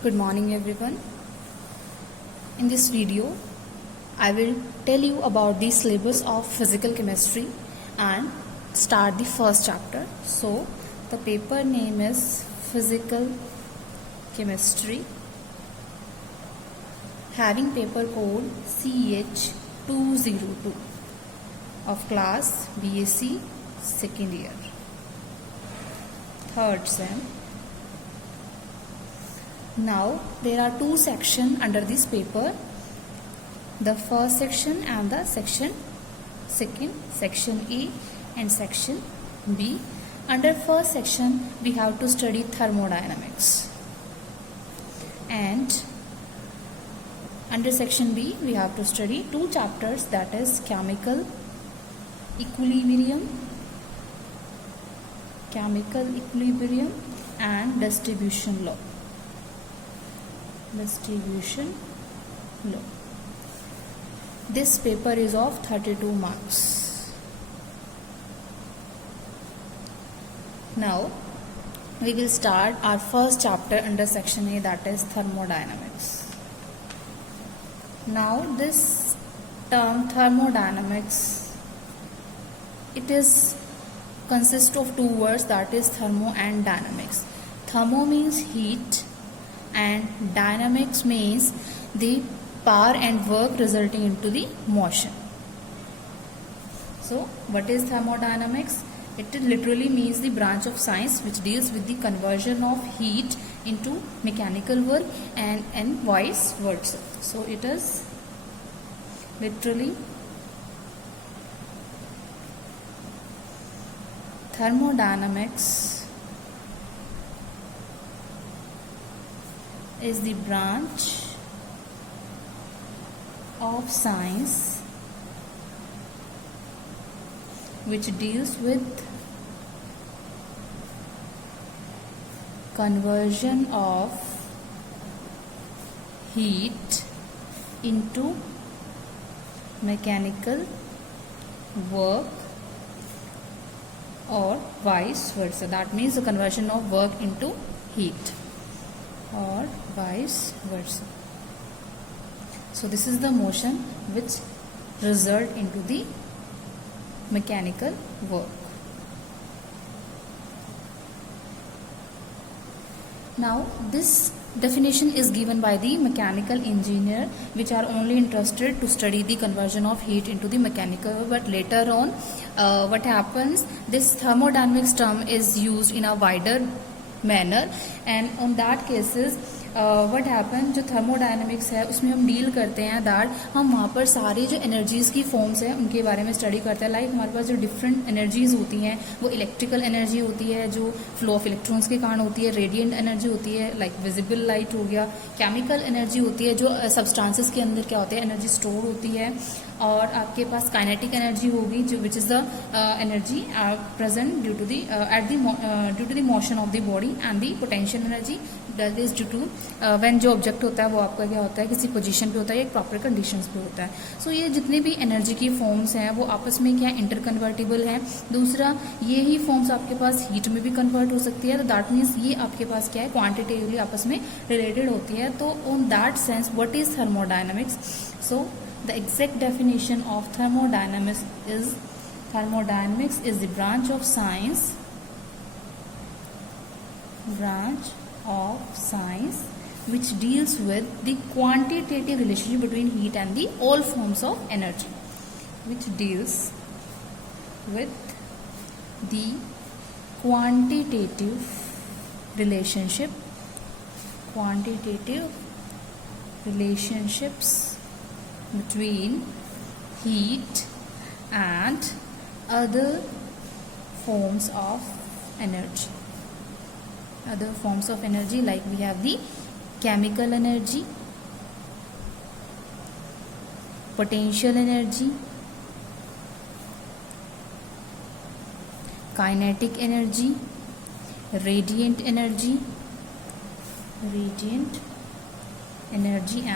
Good morning everyone. In this video, I will tell you about the syllabus of physical chemistry and start the first chapter. So, the paper name is Physical Chemistry, having paper code CH202 of class BSc second year, third sem. Now there are two sections under this paper, the first section and the section second, section A and section B. Under first section we have to study thermodynamics, and under section B we have to study two chapters, that is chemical equilibrium and distribution law. This paper is of 32 marks. Now we will start our first chapter under section A, that is thermodynamics. Now this term thermodynamics, it is consists of two words, that is thermo and dynamics. Thermo means heat and dynamics means the power and work resulting into the motion. So what is thermodynamics? It literally means the branch of science which deals with the conversion of heat into mechanical work and vice versa. So it is literally thermodynamics is the branch of science which deals with conversion of heat into mechanical work or vice versa. That means the conversion of work into heat or vice versa. So this is the motion which result into the mechanical work. Now this definition is given by the mechanical engineer, which are only interested to study the conversion of heat into the mechanical work. But later on what happens, this thermodynamics term is used in a wider manner, and on that cases what happen, जो thermodynamics है उसमें हम deal करते हैं that हम वहाँ पर सारी जो एनर्जीज़ की फॉर्म्स हैं उनके बारे में स्टडी करते हैं. लाइक हमारे पास जो डिफरेंट एनर्जीज़ होती हैं वो इलेक्ट्रिकल एनर्जी होती है जो फ्लो ऑफ इलेक्ट्रॉन्स के कारण होती है, रेडिएंट एनर्जी होती है लाइक विजिबल लाइट हो गया, केमिकल एनर्जी होती है जो सब्सटेंसेस के अंदर क्या होते हैं एनर्जी स्टोर होती है, और आपके पास काइनेटिक एनर्जी होगी जो which is the energy present due to the motion of the body, and the potential energy that is due to when जो ऑब्जेक्ट होता है वो आपका क्या होता है किसी पोजीशन पे होता है, एक प्रॉपर कंडीशंस पे होता है. सो ये जितने भी एनर्जी की फॉर्म्स हैं वो आपस में क्या इंटरकन्वर्टिबल हैं. दूसरा, ये ही फॉर्म्स आपके पास हीट में भी कन्वर्ट हो सकती है, तो दैट मीन्स ये आपके पास क्या है क्वांटिटेटिवली आपस में रिलेटेड होती है. तो on that sense what is thermodynamics? So the exact definition of thermodynamics is the branch of science which deals with the quantitative relationship between heat and the all forms of energy, which deals with the quantitative relationships between heat and other forms of energy. Like we have the chemical energy, potential energy, kinetic energy, radiant energy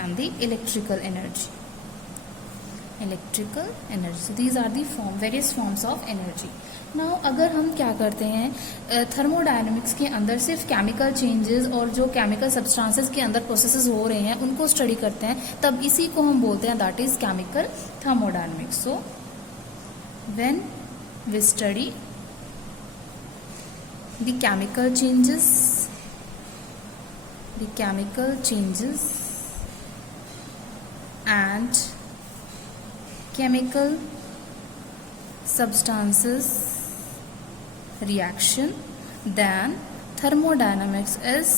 and the electrical energy. So these are the various forms of energy. Now अगर हम क्या करते हैं thermodynamics के अंदर सिर्फ chemical changes और जो केमिकल सब्सटेंसेस के अंदर प्रोसेसेस हो रहे हैं उनको स्टडी करते हैं, तब इसी को हम बोलते हैं that is chemical thermodynamics. So when we study the chemical changes and chemical substances reaction, then thermodynamics is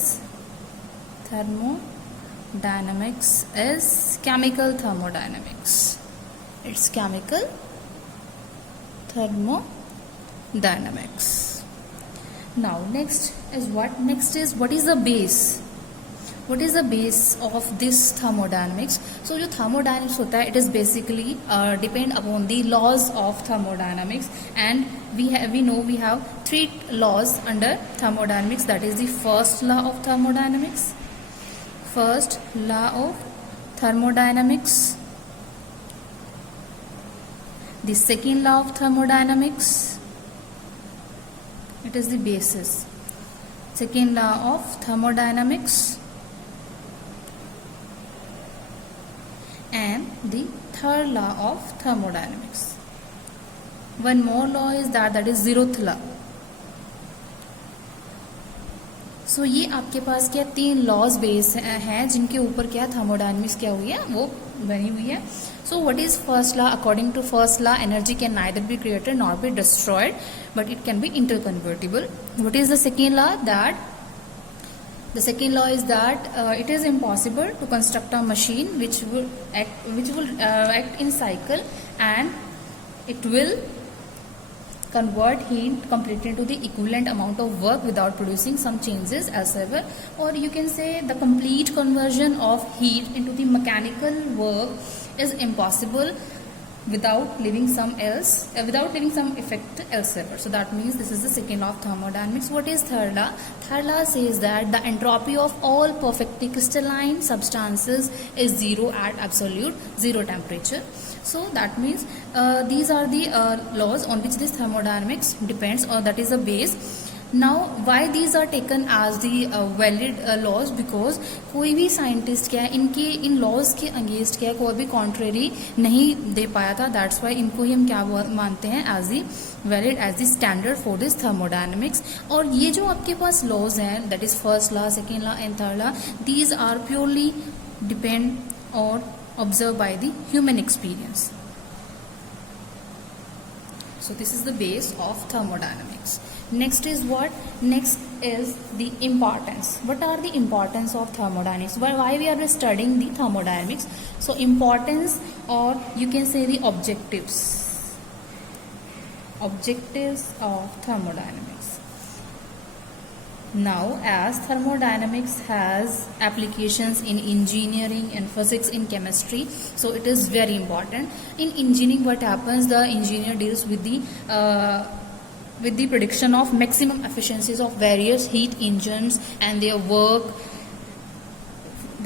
chemical thermodynamics. It's chemical thermodynamics. Now next is what is the base? What is the base of this thermodynamics? So जो thermodynamics होता है, it is basically depend upon the laws of thermodynamics, and we know we have three laws under thermodynamics. That is the first law of thermodynamics. First law of thermodynamics. The second law of thermodynamics. It is the basis. Second law of thermodynamics. And the third law of thermodynamics. One more law is that is zeroth law. So ये आपके पास क्या 3 laws base हैं जिनके ऊपर क्या thermodynamics क्या हुई है वो बनी हुई है. So what is first law? According to first law, energy can neither be created nor be destroyed, but it can be interconvertible. What is the second law? The second law is that it is impossible to construct a machine which will act in cycle, and it will convert heat completely into the equivalent amount of work without producing some changes elsewhere. Or you can say the complete conversion of heat into the mechanical work is impossible without leaving some effect elsewhere. So that means this is the second law of thermodynamics. What is third law? Third law says that the entropy of all perfectly crystalline substances is zero at absolute zero temperature. So that means these are the laws on which this thermodynamics depends, or that is the base. Now why these are taken as the valid laws? Because कोई भी scientist क्या है in laws के against क्या है कोई भी contrary नहीं दे पाया था. दैट्स वाई इनको ही हम क्या मानते हैं as the valid as the standard for this thermodynamics. और ये जो आपके पास लॉज हैं that is first law, second law and third law, these are purely depend और observe by the human experience. So this is the base of thermodynamics. Next is what? Next is the importance. What are the importance of thermodynamics? Why we are studying the thermodynamics? So importance, or you can say the objectives. Objectives of thermodynamics. Now, as thermodynamics has applications in engineering, in physics, in chemistry, so it is very important. In engineering, what happens? The engineer deals with the prediction of maximum efficiencies of various heat engines and their work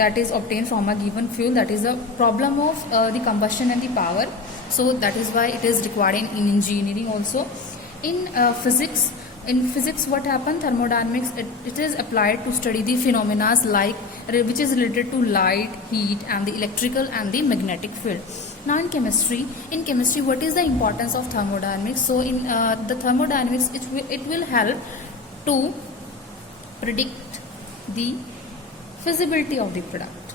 that is obtained from a given fuel. That is the problem of the combustion and the power. So that is why it is required in engineering also. In physics, what happens? Thermodynamics, it is applied to study the phenomena which is related to light, heat, and the electrical and the magnetic field. Now in chemistry, what is the importance of thermodynamics? So in the thermodynamics, it will help to predict the feasibility of the product.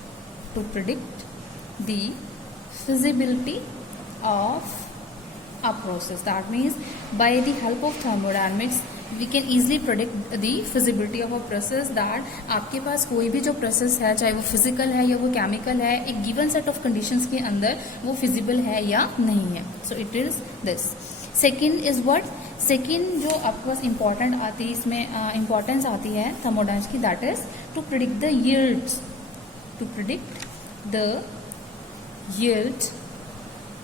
To predict the feasibility of a process. That means by the help of thermodynamics we can easily predict the feasibility of a process. That आपके पास कोई भी जो process है चाहे वो physical है या वो केमिकल है, एक गिवन सेट ऑफ कंडीशंस के अंदर वो फिजिबल है या नहीं है. So it is this. Second is what? Second जो आपके पास इम्पॉर्टेंट आती है, इसमें इम्पॉर्टेंस आती है थर्मोडायनेमिक्स की, that is to predict the yields. To predict the yield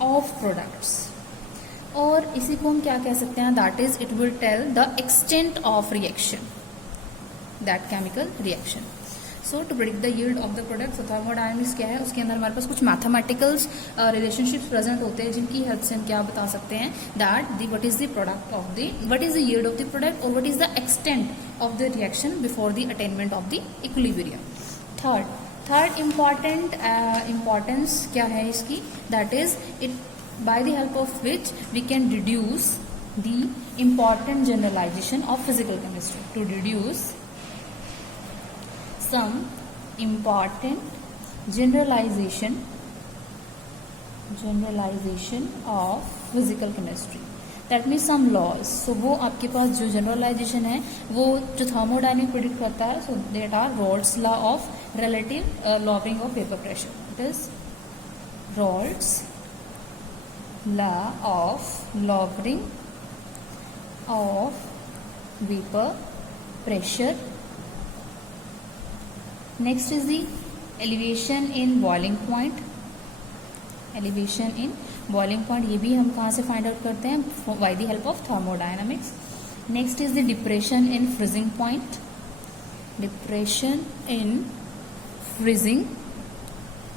of products. और इसी को हम क्या कह सकते हैं? That is it will tell the extent of reaction, that chemical reaction. So to predict the yield of the product, so thermodynamics क्या है, उसके अंदर हमारे पास कुछ मैथमेटिकल्स रिलेशनशिप्स प्रेजेंट होते हैं जिनकी हेल्प से हम क्या बता सकते हैं that the what is the product of the what is the yield of the product और what is the extent of the reaction before the attainment of the equilibrium. Third importance क्या है इसकी, that is it by the help of which we can reduce the important generalisation of physical chemistry, to reduce some important generalization of physical chemistry, that means some laws. so वो आपके पास जो generalization है वो जो thermodynamic predict करता है, so that are Raoult's law of relative lowering of vapor pressure. It is Raoult's law of lowering of vapor pressure. Next is the elevation in boiling point. Elevation in boiling point, ये भी हम कहाँ से find out करते हैं, by the help of thermodynamics. Next is the depression in freezing point. Depression in freezing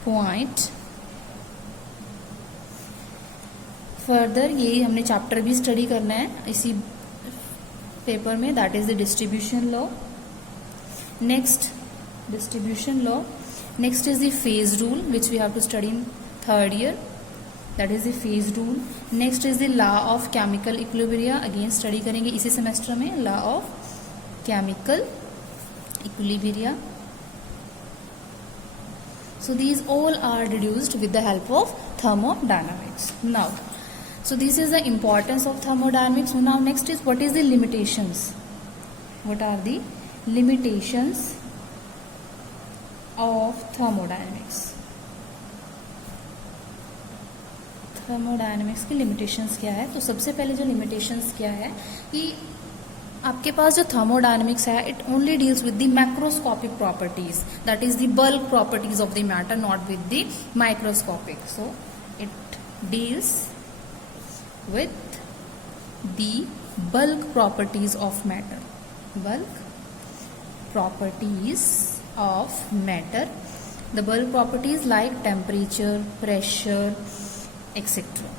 point. Further ये हमने chapter भी स्टडी करना है इसी पेपर में, that is the distribution law. Next distribution law. Next is the phase rule which we have to study in third year, that is the phase rule. Next is the law of chemical equilibria, again study करेंगे इसी semester में, law of chemical equilibria. So these all are deduced with the help of thermodynamics. Now so this is the importance of thermodynamics. Now next is what is the limitations, what are the limitations of thermodynamics. Thermodynamics की limitations क्या है, तो सबसे पहले जो limitations क्या है कि आपके पास जो थर्मोडायनेमिक्स है it only deals with the macroscopic properties, that is the bulk properties of the matter, not with the microscopic. So it deals with the bulk properties of matter, bulk properties of matter. The bulk properties like temperature, pressure, etc.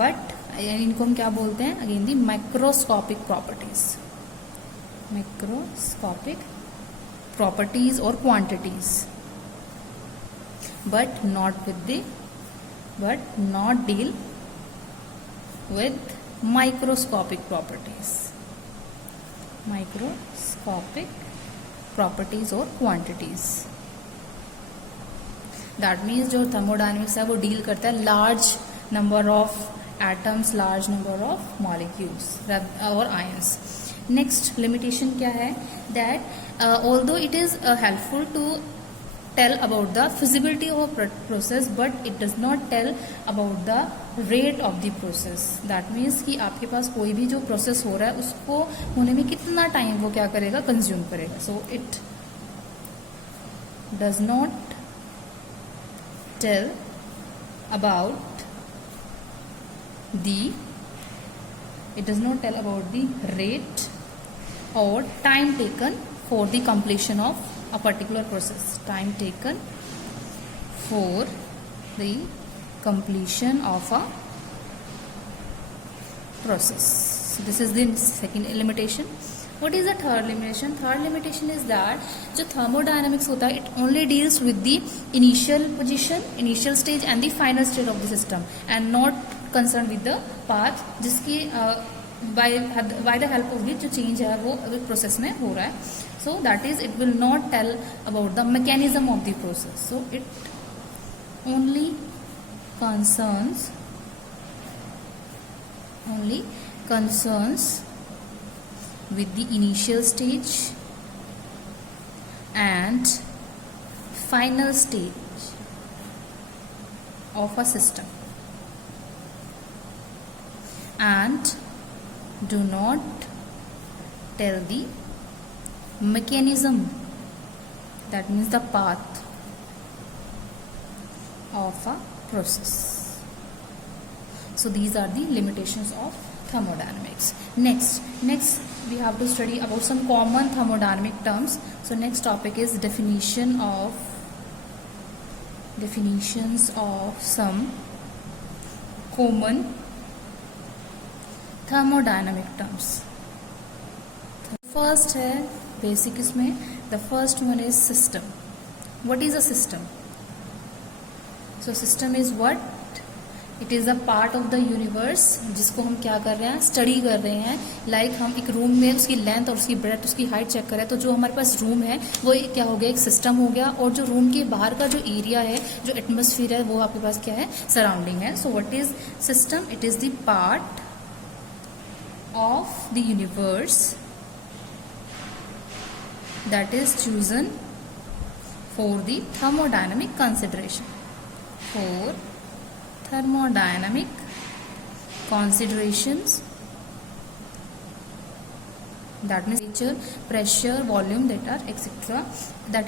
But इनको हम क्या बोलते हैं, again the microscopic properties, microscopic properties और quantities, but not deal with microscopic properties, microscopic properties और quantities. That means जो thermodynamics है वो डील करता है large number of atoms, large number of molecules और आयंस. नेक्स्ट लिमिटेशन क्या है, that although it is helpful to tell about the feasibility of process but it does not tell about the rate of the process. That means कि आपके पास कोई भी जो process हो रहा है उसको होने में कितना टाइम वो क्या करेगा, कंज्यूम करेगा. So it does not tell about the rate और time taken for the completion of a particular process, time taken for the completion of a process. So this is the second limitation. What is the third limitation? Third limitation is that जो thermodynamics होता है it only deals with the initial position, initial stage and the final state of the system and not concerned with the path जिसकी by the help of which जो change है वो process में हो रहा है. So that is it will not tell about the mechanism of the process. So it only concerns with the initial stage and final stage of a system and do not tell the mechanism, that means the path of a process. So these are the limitations of thermodynamics. Next we have to study about some common thermodynamic terms. So next topic is definitions of some common thermodynamic terms. First है basic इसमें, the first one is system. What is a system? So system is what? It is a part of the universe जिसको हम क्या कर रहे हैं, study कर रहे हैं. लाइक हम एक रूम में उसकी लेंथ और उसकी ब्रेथ, उसकी हाइट चेक करें, तो जो हमारे पास रूम है वो क्या हो गया, एक सिस्टम हो गया. और जो रूम के बाहर का जो एरिया है, जो एटमोसफियर है, वो आपके पास क्या है, सराउंडिंग है. So what is system? It is the part of the universe that is chosen for the thermodynamic consideration. For thermodynamic considerations, that means temperature, pressure, volume, that are etc. that